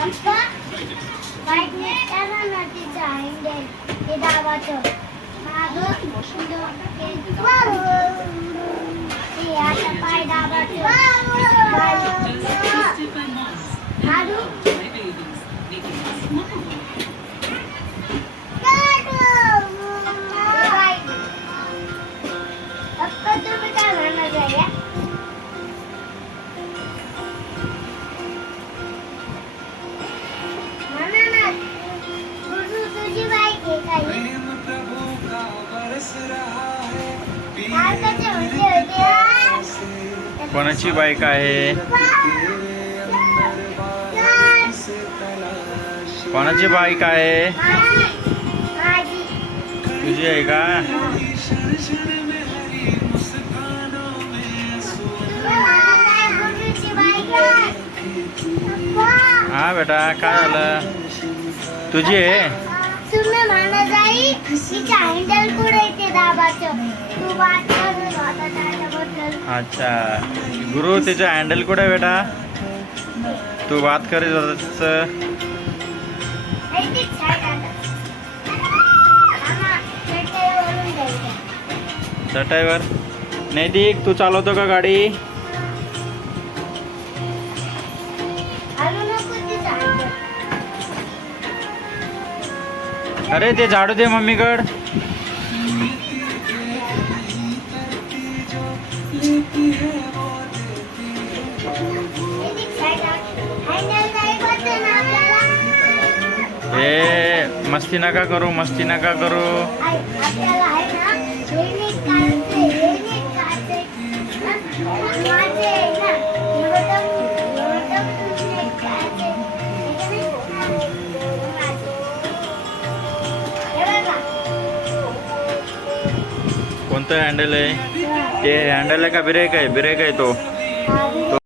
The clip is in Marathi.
पप्पा बाईक ने त्याला नदीचा हँडल हे दाबाचं मागं हे आता पाय दाबाचं हाडू पप्पा तुम्ही काय म्हणत आहे तुझी बाईक आहे काही कोणाची बाईक आहे? कोणाची बाईक आहे? तुझी आहे का? हा बेटा काय झालं? तुझी आहे? तुम्ही म्हणत आहे तिच्या हँडल पुढे येते दाबाचं तू वाट करत होता त्याच्याबद्दल. अच्छा गुरु तिचं हँडल कुठे आहे बेटा? तू बात करीत होतास चटाईवर. नैतिक तू चालवतो का गाडी? अरे ते झाडू दे मम्मीकड. ए मस्ती नका करू, मस्ती नका करू. कोणतं हँडल आहे? ते हँडल आहे का ब्रेक आहे? ब्रेक आहे तो.